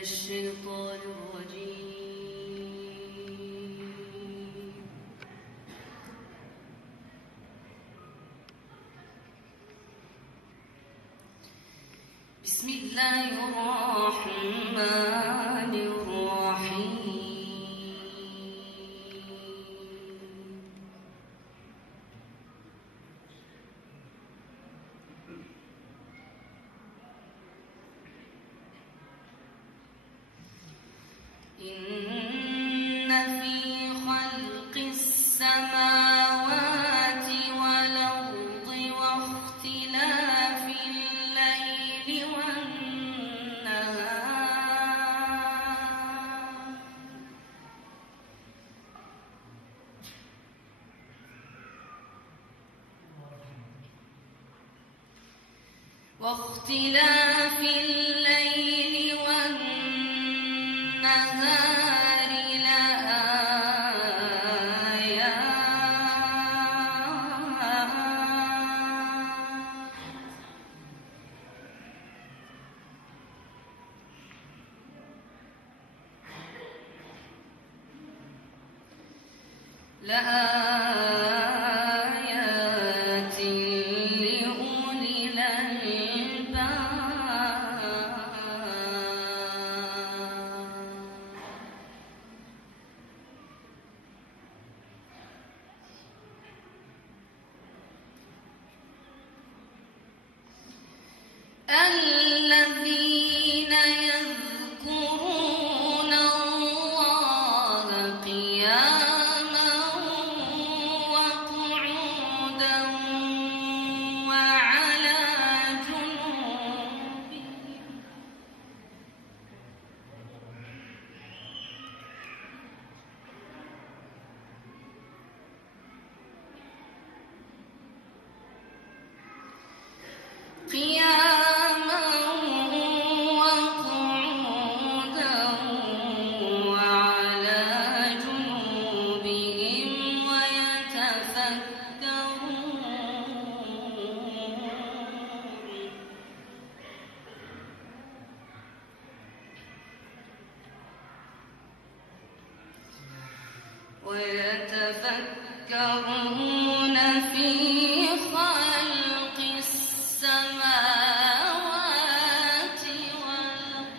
الشيطان الرجيم. بسم الله الرحمن الرحيم. إن في خلق السماوات والأرض واختلاف الليل والنهار لآيات لأولي الألباب. الذين يذكرون الله قياما وقعودا وعلى جنوبهم ويتفكرون في خلق السماوات والأرض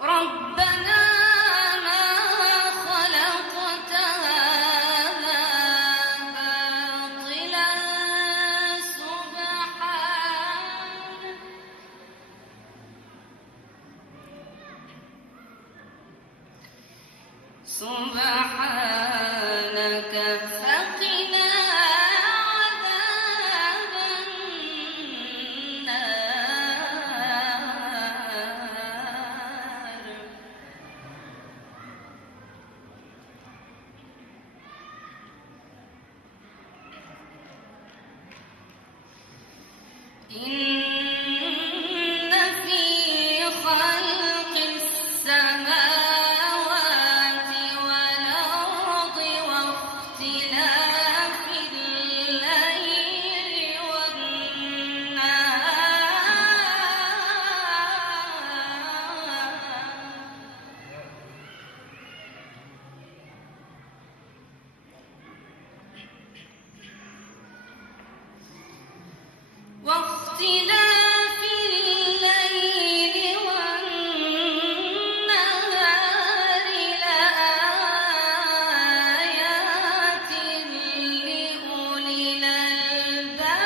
ربنا ما خلقت هذا باطلا سبحانك فقنا عذاب النار. إن في خلق السماوات والأرض واختلاف الليل والنهار لآيات لأولي الألباب.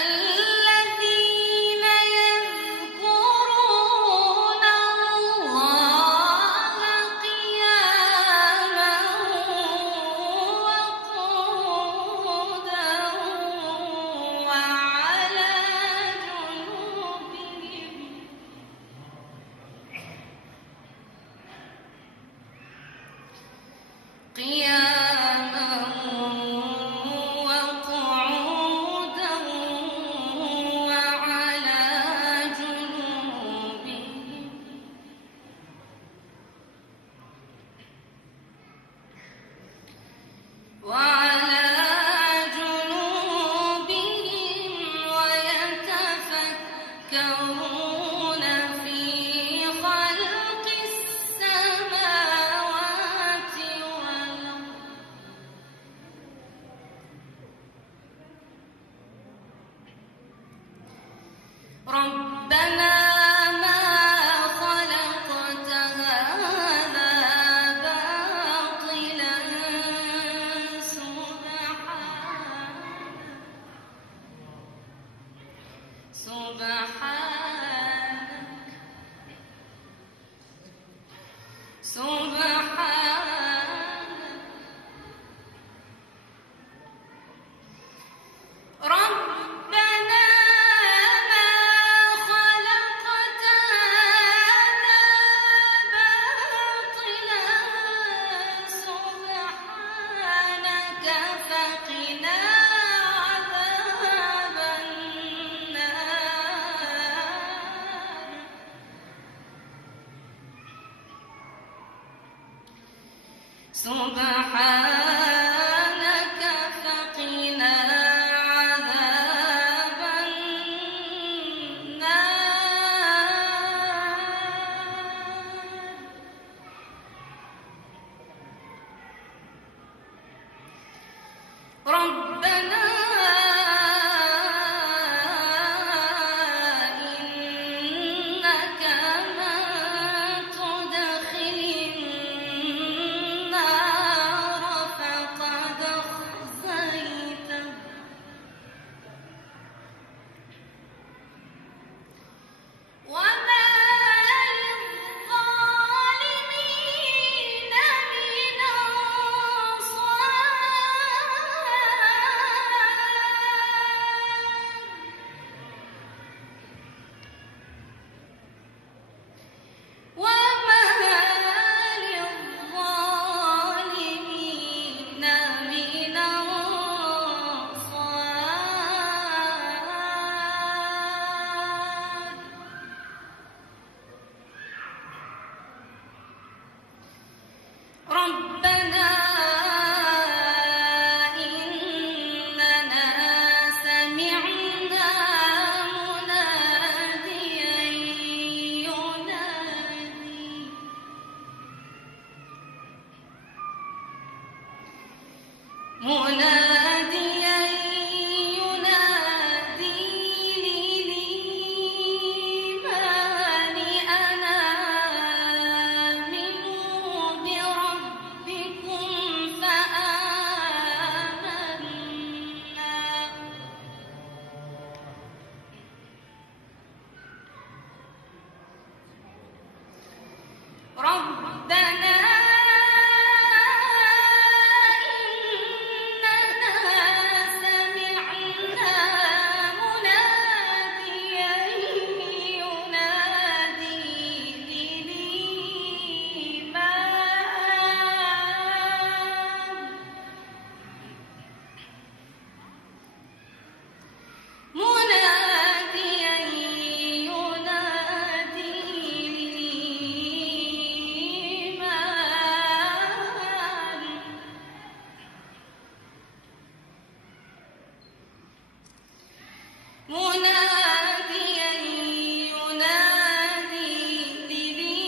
الذين يذكرون الله ربنا ما خلقت هذا باطلا سبحانك فقنا عذاب النار سبحانك فقنا عذاب النار ربنا إنك من تدخل النار فقد أخزيته وما للظالمين من أنصار وما للظالمين من أنصار ربنا إننا سمعنا مناديا ينادي للإيمان أن آمنوا بربكم فآمنا ربنا إننا سمعنا مناديا ينادي للإيمان مناديا ينادي للإيمان مناديا ينادي للإيمان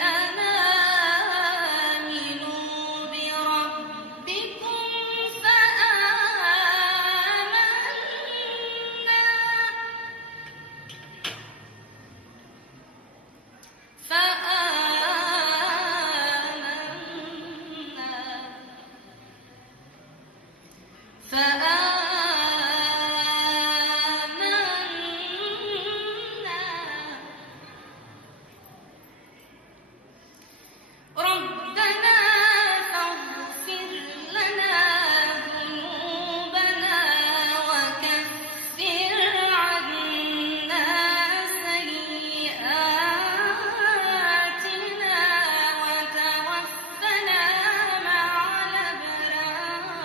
أن آمنوا بربكم ربنا فاغفر لنا ذنوبنا وكفر عنا سيئاتنا وتوفنا مع الأبرار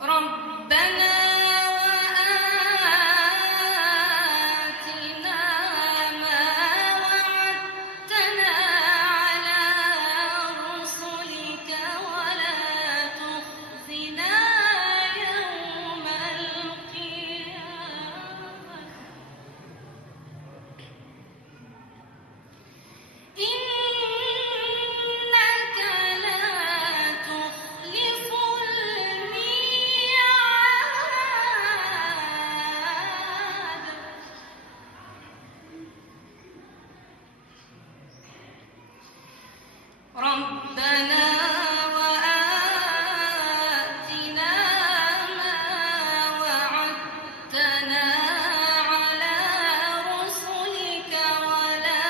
ربنا وآتنا ما وعدتنا على رسلك ولا تخزنا يوم القيامة إنك لا وآتنا ما وعدتنا على رسلك ولا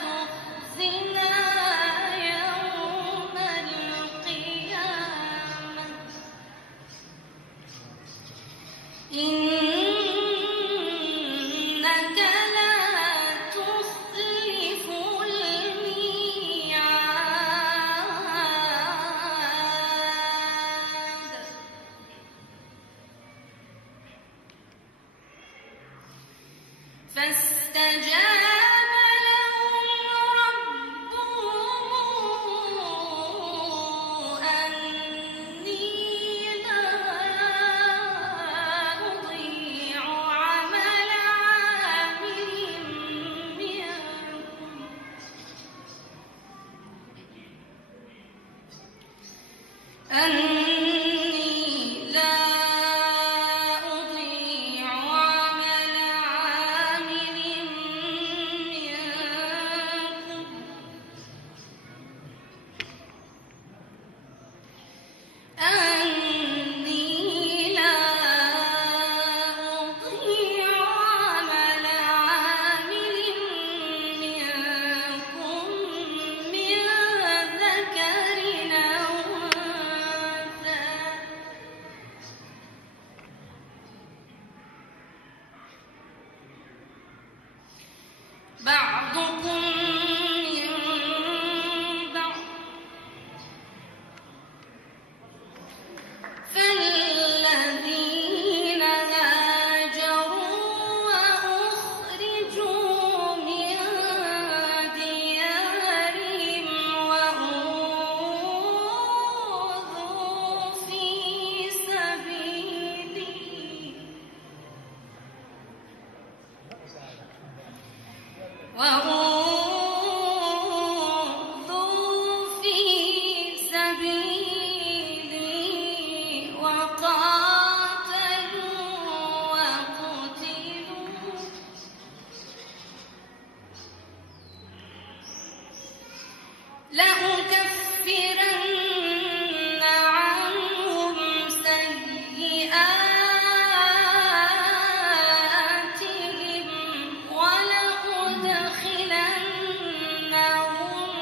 تخزنا يوم القيامة إنك لا تخلف الميعاد فاستجاب لهم ربهم أني لا أضيع عمل عامل منكم أني لا أضيع عمل عامل منكم من ذكر أو أنثى بعضكم من بعض فالذين هاجروا وأخرجوا من ديارهم وأوذوا في سبيلي وقاتلوا وقتلوا لأكفرن عنهم سيئاتهم ولأدخلنهم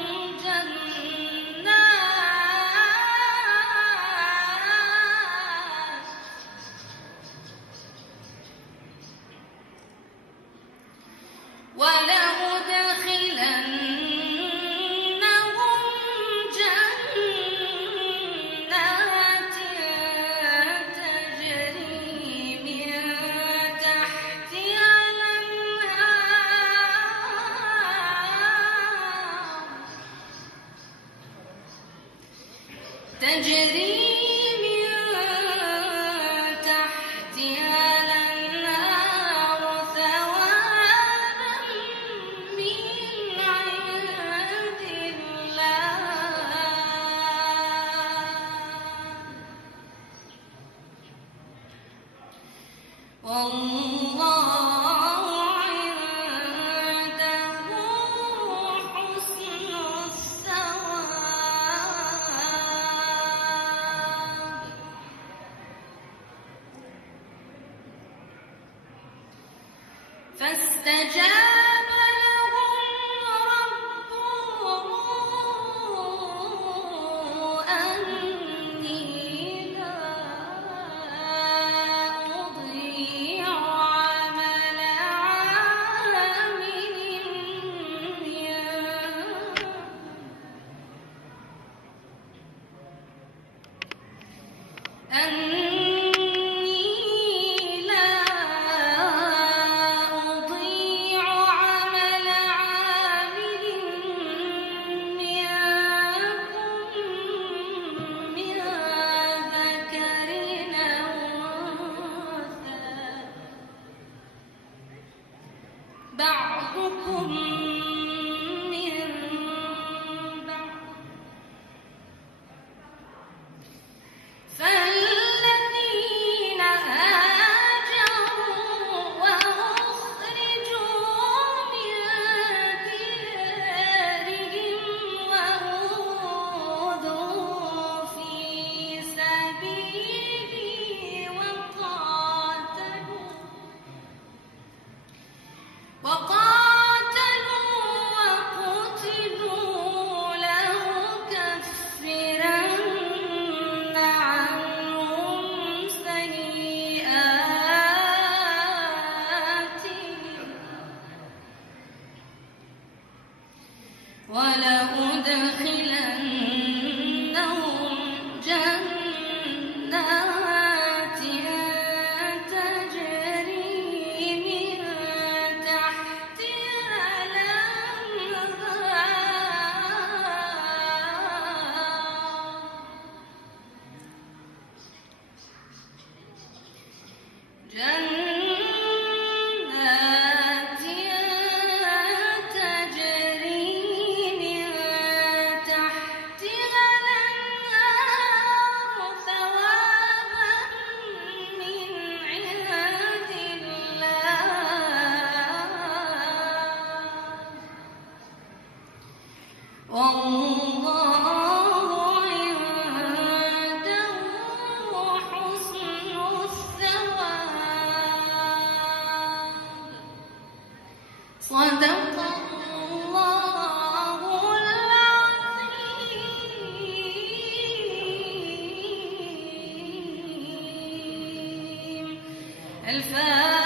جنات تجري من تحتها الأنهار ثوابا من عند الله والله عنده حسن الثواب فاستجاب لهم ربهم أني لا أضيع عمل عامل بعضكم من بعض فالذين صدق الله العظيم. الفاتحة.